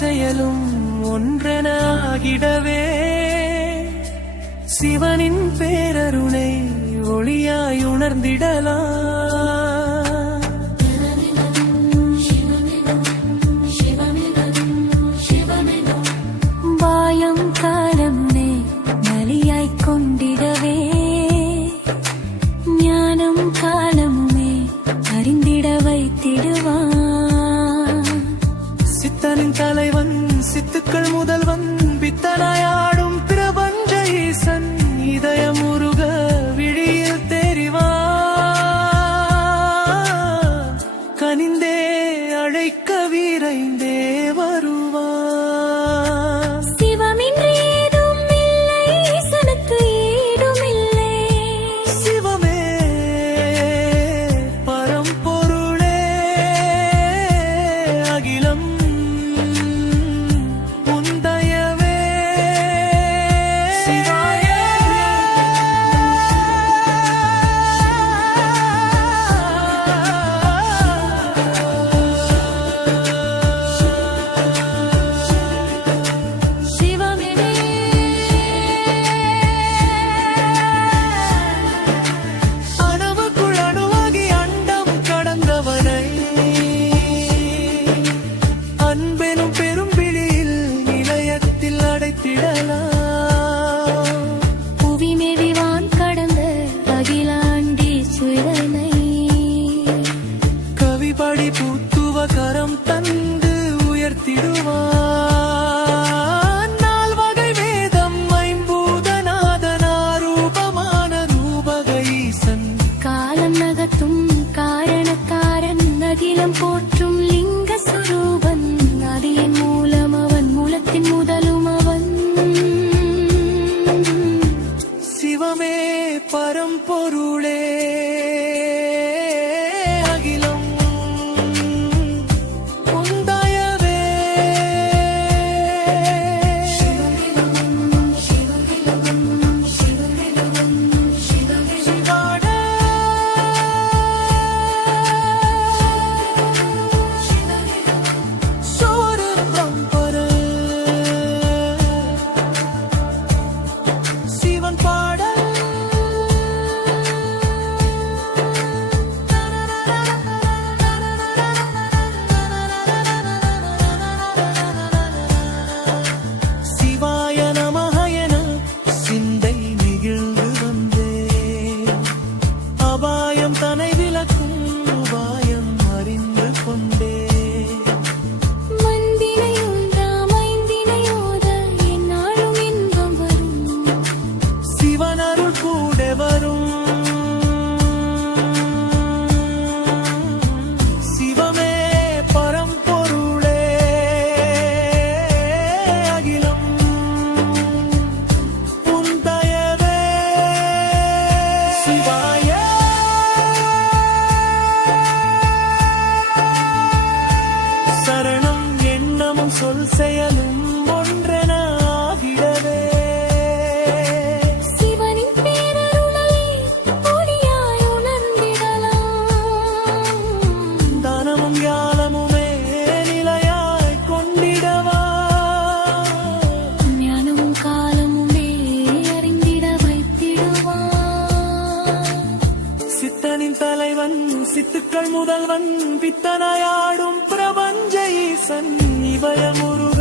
செயலும் ஒன்றென ஆகிடவே சிவனின் பேரருளை ஒளியாய் உணர்ந்திடலாம். வாயம் காலமுனே மலியாய்க் கொண்டிடவே ஞானம் காலமுமே அறிந்திட வைத்திடுவான். சித்தனின் தலைவன் சித்துக்கள் முதல்வன் பித்தனாயாடும் பிரபஞ்ச ஈசன் இதயம் உருக விழியில் தெரிவான். கனிந்தே அழைக்க விரைந்தே வருவான். சிவமின்றி ஏதும் இல்லை, ஈசனுக்கு ஈடும் இல்லை. சிவமே பரம்பொருளே அகிலம் உந்தயவே சிவாய. சிவமினே அணுவுக்குள் அணுவாகி அண்டம் கடந்தவனை அன்பெனும் பெரும் பிடியில் நிலையத்தில் அடைத்திடலாம். புவிமேவிவான் கடந்த அகிலாண்டீஸ்வரனை கவிபடி புத்துவ கரம் தந்து உயர்த்திடுவான். நால்வகை வேதம் ஐம்பூதநாதனாரூபமான ரூபக ஈசன் காலம் நகத்தும் காரணக்காரன் அகிலம் போற்றும் லிங்க சுரூபன். அதியின் மூலம் அவன் மூலத்தின் முதலும் அவன். சிவமே பரம்பொருளே அகிலம் உந்தயவே சிவாட. சோறு பம்பர சிவன் பாடல். சிவாய நமஹ என சிந்தை நெகிழ்ந்து வந்தே அபாயம் தனை விலக்கும் உபாயம் அறிந்து கொண்டே. மந்தினையோதா மைந்தினையோத என்னாலும் இன்பம் வரும். சிவன் அருள் கூட வரும். சிவமே பரம்பொருளே அகிலம் உந்தயவே சிவாய. சரணம் எண்ணமும் சொல் செயலும் ஒன்றென ஆகிடவே சிவனின் பேரருளை ஒளியாய் உணர்ந்திடலாம். தானமும் ஞானமுமே நிலையாய் கொண்டிடவா. ஞானமும் காலமுமே அறிந்திட வைத்திடுவான். சித்தனின் தலைவன் சித்துக்கள் முதல்வன் பித்தனாயாடும் பிரபஞ்ச ஈசன் இவயமுருக